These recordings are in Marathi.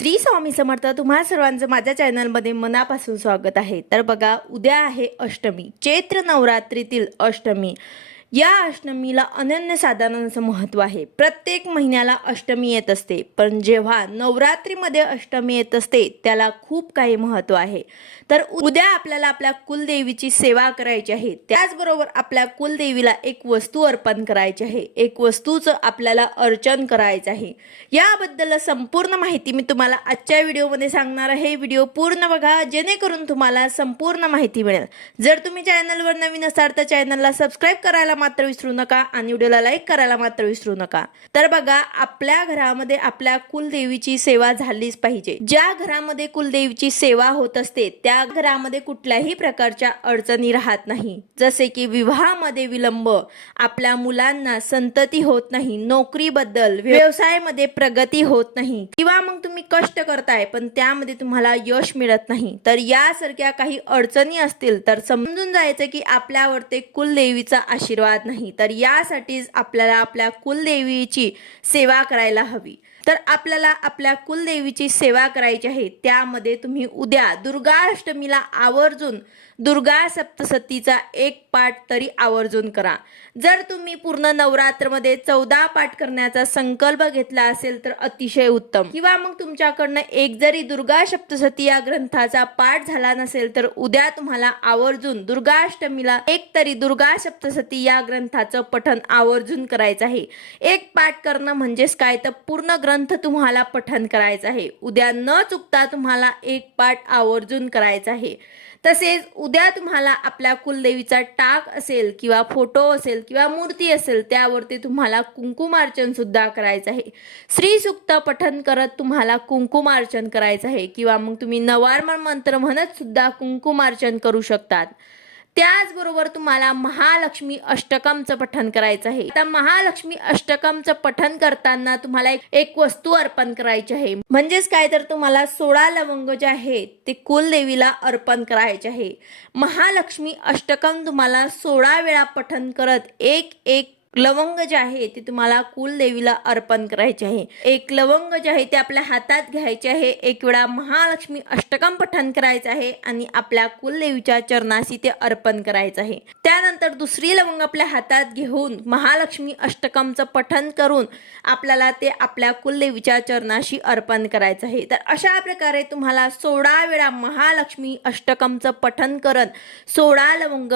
श्री स्वामी समर्थ तुम्हा सर्वांचं माझ्या चॅनलमध्ये मनापासून स्वागत आहे. तर बघा उद्या आहे अष्टमी चैत्र नवरात्रीतील अष्टमी. या अष्टमीला अनन्यसाधारण महत्त्व आहे. प्रत्येक महिन्याला अष्टमी येत असते पण जेव्हा नवरात्रीमध्ये अष्टमी येत असते त्याला खूप काही महत्त्व आहे. तर उद्या आपल्याला आपल्या कुलदेवीची सेवा करायची आहे. त्याचबरोबर आपल्या कुलदेवीला एक वस्तू अर्पण करायची आहे. एक वस्तूचं आपल्याला अर्चन करायचं आहे. याबद्दल संपूर्ण माहिती मी तुम्हाला आजच्या व्हिडिओमध्ये सांगणार आहे. व्हिडिओ पूर्ण बघा जेणेकरून तुम्हाला संपूर्ण माहिती मिळेल. जर तुम्ही चॅनलवर नवीन असाल तर चॅनलला सबस्क्राईब करायला मात्र विसरू नका आणि व्हिडिओला लाईक करायला मात्र विसरू नका. तर बघा आपल्या घरामध्ये आपल्या कुलदेवीची सेवा झालीच पाहिजे. ज्या घरामध्ये कुलदेवीची सेवा होत असते त्या घरामध्ये कुठल्याही प्रकारच्या अडचणी राहत नाही. जसे की विवाहामध्ये विलंब आपल्या मुलांना संतती होत नाही नोकरीबद्दल व्यवसायामध्ये प्रगती होत नाही. किंवा मग तुम्ही कष्ट करताय पण त्यामध्ये तुम्हाला यश मिळत नाही. तर यासारख्या काही अडचणी असतील तर समजून जायचं की आपल्यावर ते कुलदेवीचा आशीर्वाद नाही. तर यासाठीच आपल्याला आपल्या कुलदेवीची सेवा करायला हवी. तर आपल्याला आपल्या कुलदेवीची सेवा करायची आहे. त्यामध्ये तुम्ही उद्या दुर्गाष्टमीला आवर्जून दुर्गा सप्तसतीचा एक पाठ तरी आवर्जून करा. जर तुम्ही पूर्ण नवरात्रमध्ये चौदा पाठ करण्याचा संकल्प घेतला असेल तर अतिशय उत्तम. किंवा मग तुमच्याकडनं एक जरी दुर्गा सप्तसती या ग्रंथाचा पाठ झाला नसेल तर उद्या तुम्हाला आवर्जून दुर्गाष्टमीला एक तरी दुर्गा सप्तसती या ग्रंथाचं पठन आवर्जून करायचं आहे. एक पाठ करणं म्हणजेच काय? तर पूर्ण ग्रंथ तुम्हाला पठन करायचं आहे. उद्या न चुकता तुम्हाला एक पाठ आवर्जून करायचा आहे. तसेच उद्या तुम्हाला आपल्या कुलदेवीचा टाक असेल किंवा फोटो असेल किंवा मूर्ती असेल त्यावरती तुम्हाला कुंकुमार्चन सुद्धा करायचं आहे. श्री सुक्त पठन करत तुम्हाला कुंकुमार्चन करायचं आहे किंवा मग तुम्ही नवार्मण मंत्र म्हणत सुद्धा कुंकुमार्चन करू शकतात. त्याचबरोबर तुम्हाला महालक्ष्मी अष्टकमचं पठन करायचं आहे. आता महालक्ष्मी अष्टकमचं पठन करताना तुम्हाला एक- एक वस्तू अर्पण करायची आहे. म्हणजेच काय तर तुम्हाला सोळा लवंग जे आहे ते कुलदेवीला अर्पण करायचे आहे. महालक्ष्मी अष्टकम तुम्हाला सोळा वेळा पठन करत एक एक लवंग जे आहे ते तुम्हाला कुलदेवीला अर्पण करायचे आहे. एक लवंग जे आहे ते आपल्या हातात घ्यायचे आहे. एक वेळा महालक्ष्मी अष्टकम पठन करायचं आहे आणि आपल्या कुलदेवीच्या चरणाशी ते अर्पण करायचं आहे. त्यानंतर दुसरी लवंग आपल्या हातात घेऊन महालक्ष्मी अष्टकमचं पठन करून आपल्याला ते आपल्या कुलदेवीच्या चरणाशी अर्पण करायचं आहे. तर अशा प्रकारे तुम्हाला सोळा वेळा महालक्ष्मी अष्टकमचं पठन करत सोळा लवंग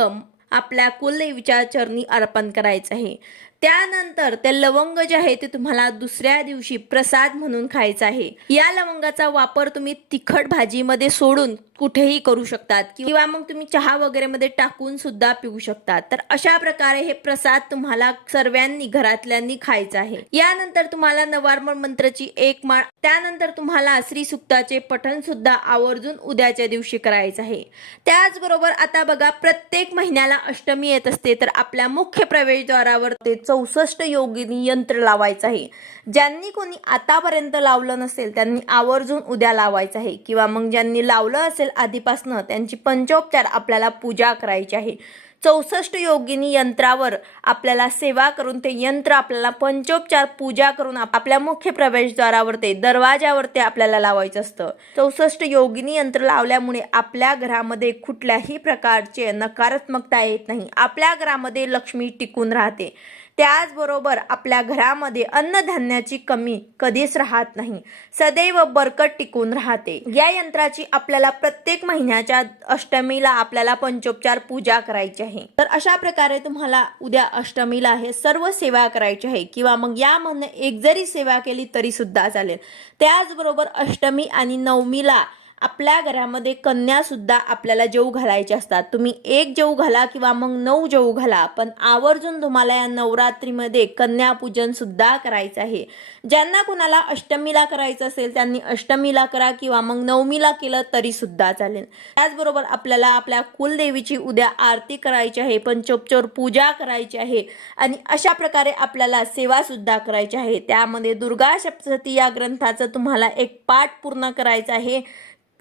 आपल्या कुलदेवीच्या चरणी अर्पण करायचं आहे. त्यानंतर ते लवंग जे आहे ते तुम्हाला दुसऱ्या दिवशी प्रसाद म्हणून खायचं आहे. या लवंगाचा वापर तुम्ही तिखट भाजीमध्ये सोडून कुठेही करू शकतात किंवा मग तुम्ही चहा वगैरे मध्ये टाकून सुद्धा पिऊ शकतात. तर अशा प्रकारे हे प्रसाद तुम्हाला सर्वांनी घरातल्यांनी खायचं आहे. यानंतर तुम्हाला नवार्मण मंत्राची एक माळ त्यानंतर तुम्हाला श्री सुक्ताचे सुद्धा आवर्जून उद्याच्या दिवशी करायचं आहे. त्याचबरोबर आता बघा प्रत्येक महिन्याला अष्टमी येत असते तर आपल्या मुख्य प्रवेशद्वारावर ते चौसष्ट योगिनी यंत्र लावायचं आहे. ज्यांनी कोणी आतापर्यंत लावलं नसेल त्यांनी आवर्जून उद्या लावायचं आहे. किंवा मग ज्यांनी लावलं असेल आधीपासनं त्यांची पंचोपचार आपल्याला पूजा करायची आहे. चौसष्ट योगिनी यंत्रावर आपल्याला सेवा करून ते यंत्र आपल्याला पंचोपचार पूजा करून आप- आपल्या मुख्य प्रवेशद्वारावर ते दरवाजावर ते आपल्याला लावायचं असतं. चौसष्ट योगिनी यंत्र लावल्यामुळे आपल्या घरामध्ये कुठल्याही प्रकारचे नकारात्मकता येत नाही. आपल्या घरामध्ये लक्ष्मी टिकून राहते. त्याचबरोबर आपल्या घरामध्ये अन्नधान्याची कमी कधीच राहत नाही सदैव बरकट टिकून राहते. या यंत्राची आपल्याला प्रत्येक महिन्याच्या अष्टमीला आपल्याला पंचोपचार पूजा करायची आहे. तर अशा प्रकारे तुम्हाला उद्या अष्टमीला हे सर्व सेवा करायची आहे किंवा मग यामधनं एक जरी सेवा केली तरी सुद्धा चालेल. त्याचबरोबर अष्टमी आणि नवमीला आपल्या घरामध्ये कन्यासुद्धा आपल्याला जेऊ घालायचे असतात. तुम्ही एक जेऊ घाला किंवा मग नऊ जेऊ घाला पण आवर्जून तुम्हाला या नवरात्रीमध्ये कन्यापूजनसुद्धा करायचं आहे. ज्यांना कुणाला अष्टमीला करायचं असेल त्यांनी अष्टमीला करा किंवा मग नवमीला केलं तरीसुद्धा चालेल. त्याचबरोबर आपल्याला आपल्या कुलदेवीची उद्या आरती करायची आहे पंचोपचोर पूजा करायची आहे आणि अशा प्रकारे आपल्याला सेवासुद्धा करायची आहे. त्यामध्ये दुर्गा सप्तती या ग्रंथाचं तुम्हाला एक पाठ पूर्ण करायचं आहे.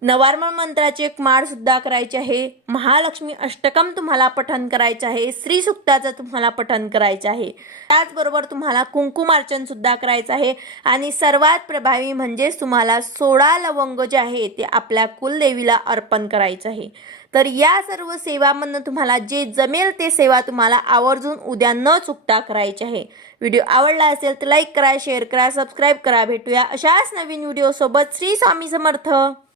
नवार्मण मंत्राची एक माळ सुद्धा करायची आहे. महालक्ष्मी अष्टकम तुम्हाला पठन करायचं आहे. श्री सुक्ताचं तुम्हाला पठन करायचं आहे. त्याचबरोबर तुम्हाला कुंकुमार्चन सुद्धा करायचं आहे. आणि सर्वात प्रभावी म्हणजेच तुम्हाला सोळा लवंग जे आहे ते आपल्या कुलदेवीला अर्पण करायचं आहे. तर या सर्व सेवामधनं तुम्हाला जे जमेल ते सेवा तुम्हाला आवर्जून उद्या न चुकता करायची आहे. व्हिडिओ आवडला असेल तर लाईक करा शेअर करा सबस्क्राईब करा. भेटूया अशाच नवीन व्हिडिओसोबत. श्री स्वामी समर्थ.